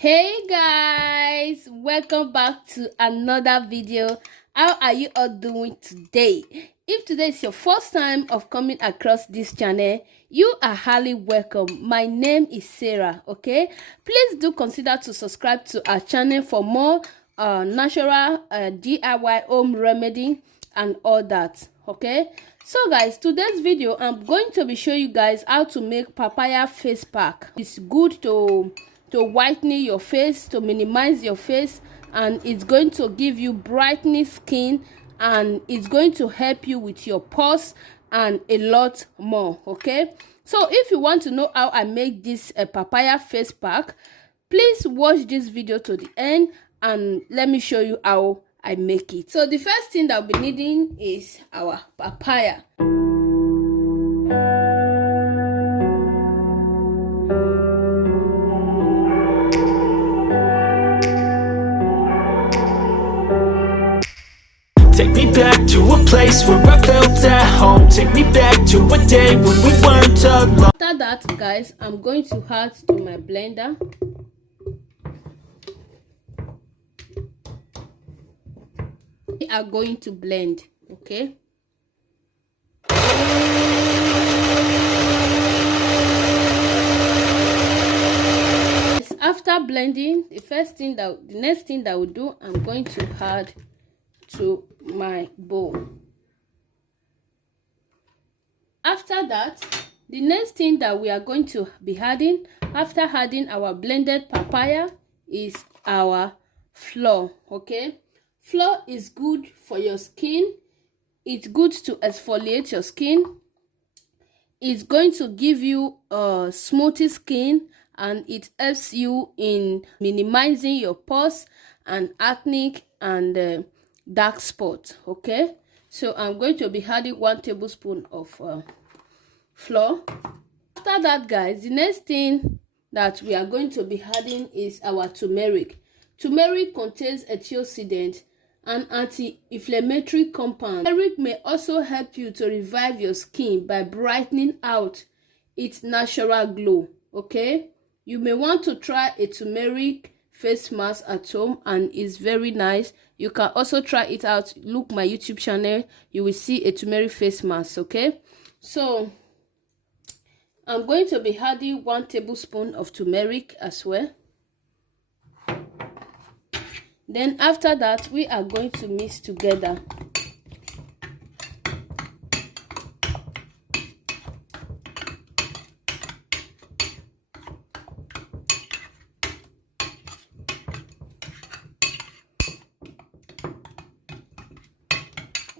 Hey guys, welcome back to another video. How are you all doing today? If today is your first time of coming across this channel, you are highly welcome. My name is Sarah. Okay, please do consider to subscribe to our channel for more natural DIY home remedy and all that. Okay, so guys, today's video I'm going to be showing you guys how to make papaya face pack. It's good to whiten your face, to minimize your face, and it's going to give you brightening skin, and it's going to help you with your pores and a lot more. Okay, so if you want to know how I make this papaya face pack, please watch this video to the end and let me show you how I make it. So the first thing that we'll be needing is our papaya. Take me back to a place where I felt at home. Take me back to a day when we weren't alone. After that, guys, I'm going to add to my blender. We are going to blend, okay? After blending, the next thing that we'll do, I'm going to add to my bowl. After that, the next thing that we are going to be adding after adding our blended papaya is our flour. Okay, flour is good for your skin. It's good to exfoliate your skin. It's going to give you a smooth skin, and it helps you in minimizing your pores and acne and dark spot. Okay, so I'm going to be adding 1 tablespoon of flour. After that, guys, the next thing that we are going to be adding is our turmeric. Turmeric contains antioxidant and anti-inflammatory compound. Turmeric may also help you to revive your skin by brightening out its natural glow. Okay, you may want to try a turmeric face mask at home, and it's very nice. You can also try it out. Look my YouTube channel, you will see a turmeric face mask. Okay, so I'm going to be adding 1 tablespoon of turmeric as well. Then after that, we are going to mix together.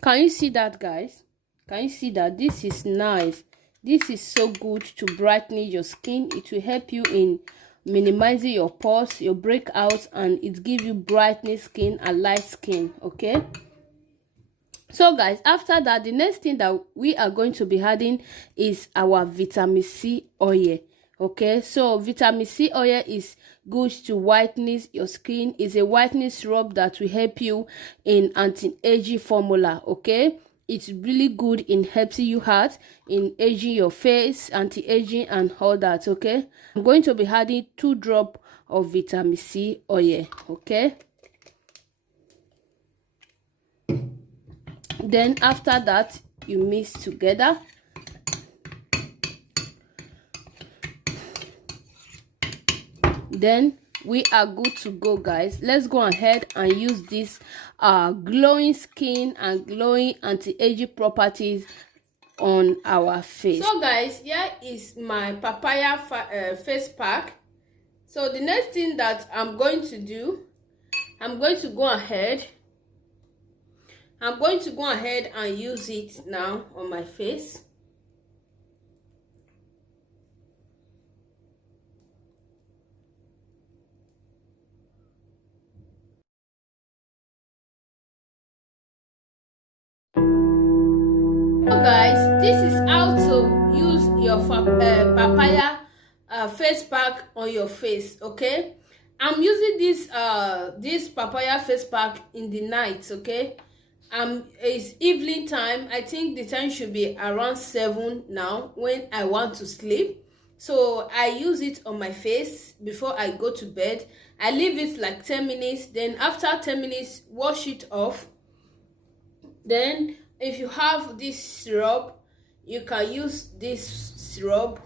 Can you see that, guys? Can you see that? This is nice. This is so good to brighten your skin. It will help you in minimizing your pores, your breakouts, and it gives you brightening skin and light skin. Okay, so guys, after that, the next thing that we are going to be adding is our vitamin C oil. Okay, so vitamin C oil is good to whiten your skin. It's a whitening syrup that will help you in anti-aging formula. Okay, it's really good in helping you out in aging your face, anti-aging and all that. Okay, I'm going to be adding 2 drops of vitamin C oil. Okay, then after that, you mix together. Then we are good to go, guys. Let's go ahead and use this glowing skin and glowing anti-aging properties on our face. So guys, here is my papaya face pack. So the next thing that I'm going to do, I'm going to go ahead and use it now on my face. Guys, this is how to use your papaya face pack on your face. Okay, I'm using this papaya face pack in the night. Okay, it's evening time. I think the time should be around 7 now when I want to sleep. So I use it on my face before I go to bed. I leave it like 10 minutes. Then after 10 minutes, wash it off. Then if you have this syrup, you can use this syrup.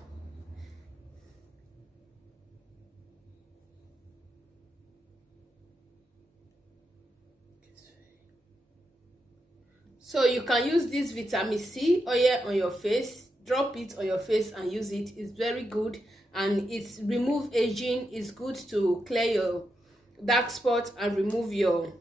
So you can use this vitamin C oil on your face, drop it on your face and use it. It's very good, and it's remove aging. It's good to clear your dark spots and remove your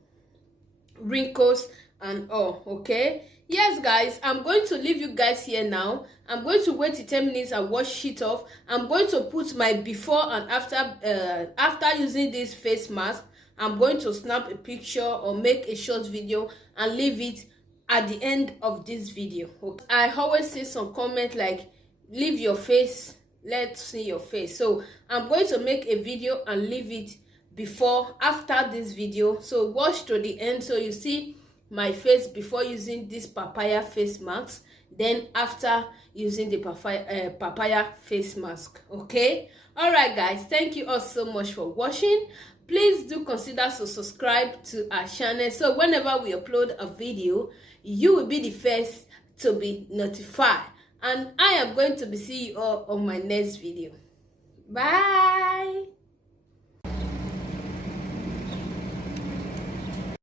wrinkles and all. Okay, yes guys, I'm going to leave you guys here now. I'm going to wait till 10 minutes and wash it off. I'm going to put my before and after using this face mask. I'm going to snap a picture or make a short video and leave it at the end of this video. Okay, I always see some comment like, leave your face, let's see your face. So I'm going to make a video and leave it before after this video. So watch to the end so you see my face before using this papaya face mask, then after using the papaya face mask. Okay, all right guys, thank you all so much for watching. Please do consider to subscribe to our channel, so whenever we upload a video, you will be the first to be notified. And I am going to be seeing you all on my next video. Bye.